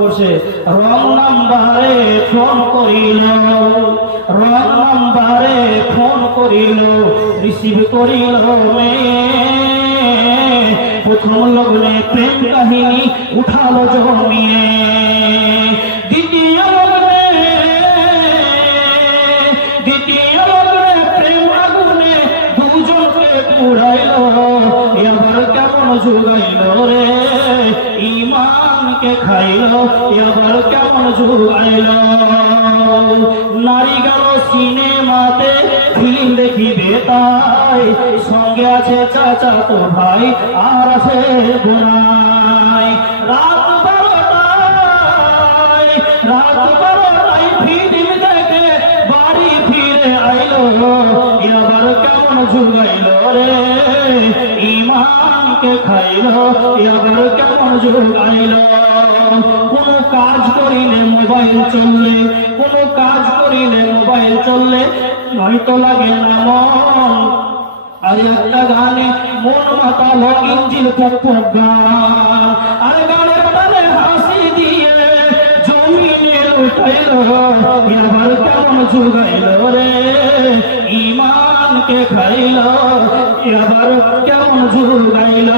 বসে রং নাম্বারে ফোন করিল, রং নাম্বারে ফোন করিল, রিসিভ করিল প্রথম লগ্নে প্রেম কাহিনী উঠালো জমিয়ে, দ্বিতীয় লগ্নে প্রেম আগুনে দুজনকে পুড়াইল, এবার কেমন যুগাইল রে ইমানকে খাইল, এবার কেমন যুগাইল। নারী গেল সিনেমাতে ফিল্ম দেখিবে তাই, সঙ্গে আছে চাচা তো ভাই আর আছে বোনাই। রাত 12টায় ফিল্ম দেখে বাড়ি ফিরে আইল, এবার কেমন যুগাইল রে ইমানকে খাইল, এবার কেমন যুগাইল। কোন কাজ করিলে মোবাইল চললে, কোন কাজ করিলে মোবাইল চললে, নয়তো লাগে না মন। আর একটা গানে মন মাতালো ইঞ্জিল পক গান, আর গানের তালে হাসি দিয়ে জমিনে উঠাইল, এবার কেমন যুগাইল রে ইমানকে খাইল, এবার কেমন যুগাইল।